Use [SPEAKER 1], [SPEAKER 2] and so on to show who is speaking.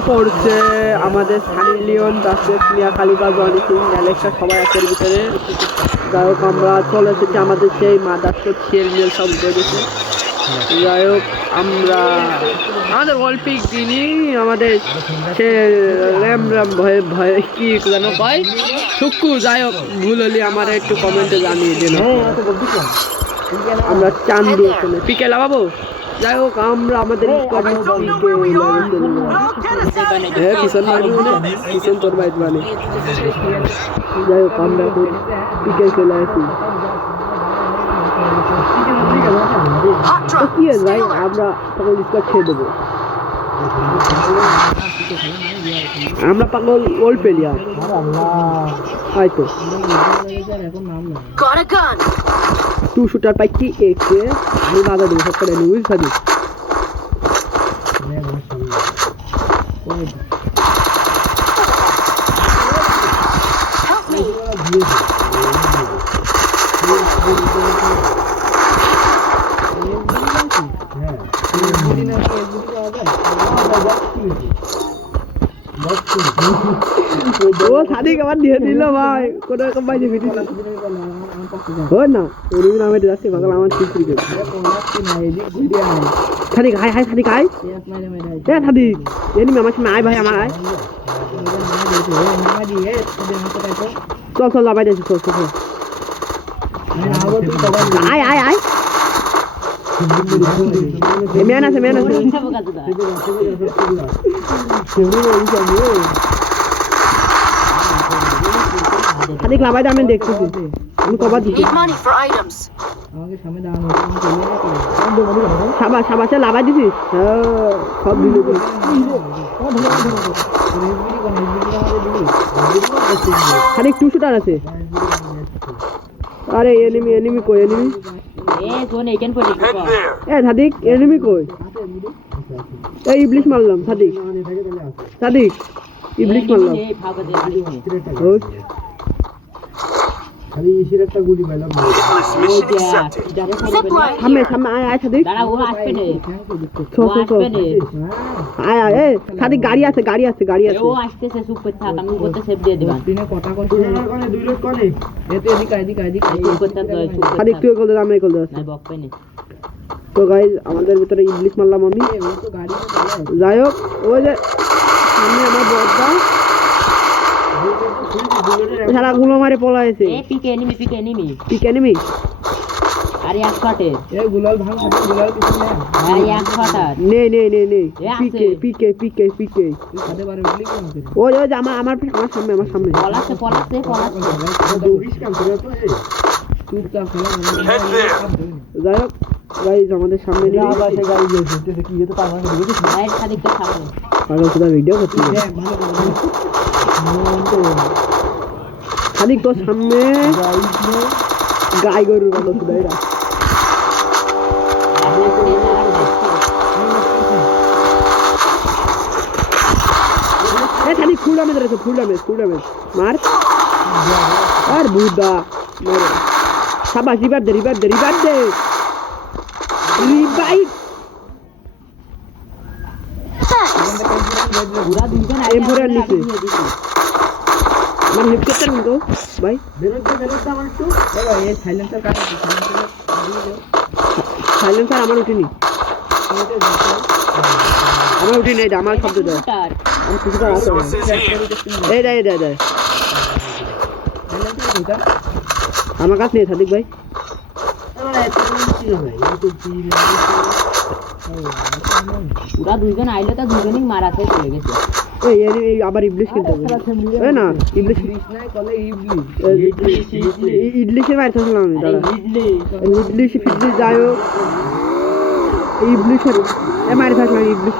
[SPEAKER 1] পড়ছে আমাদের Sunny Leone Rashed Mia খালিবা জনি সিং অ্যালেক্সা সবাই আছে ভিতরে। যাই হোক আমরা চলে এসেছি আমাদের সেই মাদার্স ছেল মিল সব গেছে যাই হোক আমরা আমাদের অলিম্পিক দিনই আমাদের সে র্যাম র্যাম ভয়ে ভয়ে কি যেন কয়? সুক্কু যাই হোক ভুল হলে আমার একটু কমেন্টে জানিয়ে দিন। আমরা চান্দু। পিকে লাগাবো যাই হোক আমরা আমাদের হ্যাঁ কিষণ মানে তোর বাইক মানে যাই হোক আমরা এখন পিকে চলে আসি। কি ভাই আমরা তখন স্কোয়াড ছেড়ে দেবো। আমরা পাগল old player.
[SPEAKER 2] Got a
[SPEAKER 1] two shooter পাইছি একে? আমি বাধা দেবো, সব করে নিউজ সাদি
[SPEAKER 2] Help
[SPEAKER 1] ও সাদিক আমার দিয়ে দিল ভাই, কোন রকম বাইরে ভিটি ও না এরকম নামে যাচ্ছে পাগল আমার ঠিক ঠিক Sadiq hi hi Sadiq hi এ সাদিক এনিমি আমার সামনে আয় ভাই আমার আয় চল চল লাভাই দিয়েছি চল চল চল আয় আয় আয় মেন আছে মেন আছে সাদিক লাভাই দে আমি দেখতেছি আমি কবার দিচ্ছি
[SPEAKER 2] Need money for
[SPEAKER 1] সাবা সাবা সে লাভাই দিছিস? সব দিল সাদিক টু শুটার আছে। আরে এনিমি এনিমি কই এনিমি এ সাদিক এনিমি কই? এই ইবলিশ মারলাম সাদিক সাদিক ইবলিশ মারলাম। ওই,
[SPEAKER 2] Zipline.
[SPEAKER 1] সামনে সামনে আয় আয় সাদিক। ছো ছো ছো আয় আয় এ সাদিক গাড়ি আছে গাড়ি আছে গাড়ি আছে
[SPEAKER 3] ও আসতেছে চুপ করে থাক আমি উপরতে সেভ দিয়ে দিবান চুপ করতে হবে, চুপ করতে
[SPEAKER 1] সাদিক তুই কল দে আমি কল দে।
[SPEAKER 3] নাই বক পাইনি
[SPEAKER 1] তো গাইজ আমাদের ভিতরে ইংলিশ মারলাম আমি। যাই হোক ওই যে সামনে আমার বড়দা সারা গুলো মারে পলাইছে।
[SPEAKER 3] এ পিকে এনিমি পিকে এনিমি
[SPEAKER 1] ঠিক এনিমি
[SPEAKER 3] আরে এক শটে আরে এক শটার
[SPEAKER 1] নে নে নে নে
[SPEAKER 3] এ।
[SPEAKER 1] পিকে পিকে পিকে পিকে। ওই ওই যে আমার আমার আমার সামনে আমার সামনে।
[SPEAKER 3] পলাচ্ছে পলাচ্ছে পলাচ্ছে।
[SPEAKER 1] যাই হোক গাইজ আমাদের সামনে নিয়ে
[SPEAKER 3] রাইট সাদিকটা সামনে।
[SPEAKER 1] পাগল ভিডিও করছি খানিক তোর সামনে। গাই গরুর মতো কোথায় এরা খালি ফুল ড্যামেজ রয়েছে ফুল ড্যামেজ ফুল ড্যামেজ মার। আর বুদা মারে। সাবাস রিভার দে রিভার দে রিভার দে। রিভাইভ।
[SPEAKER 3] পুরা দুইজন
[SPEAKER 1] এম ফোর নিচে। আমার হেড করতে কিন্তু ভাই। সাইলেন্সার আমার উঠিনি। আমার উঠিনি যে আমার শব্দ দেয়
[SPEAKER 3] শুটার।
[SPEAKER 1] আমি কিছুটা আছে এই দেয় দেয় দেয় আমার কাছে নেই, সাদিক ভাই।
[SPEAKER 3] পুরা দুইজন আইলে তো দুইজনই মারা চলে গেছে।
[SPEAKER 1] এই এই আবার ইবলিশ কিনতে হবে। না ইবলিশ ইডলিশে বাইরে থাকলাম আমি
[SPEAKER 3] ইডলি
[SPEAKER 1] ইডলিশ ফিডলিশ যাই হোক। ইবলিশের এ মারি থাকলাম ইবলিশ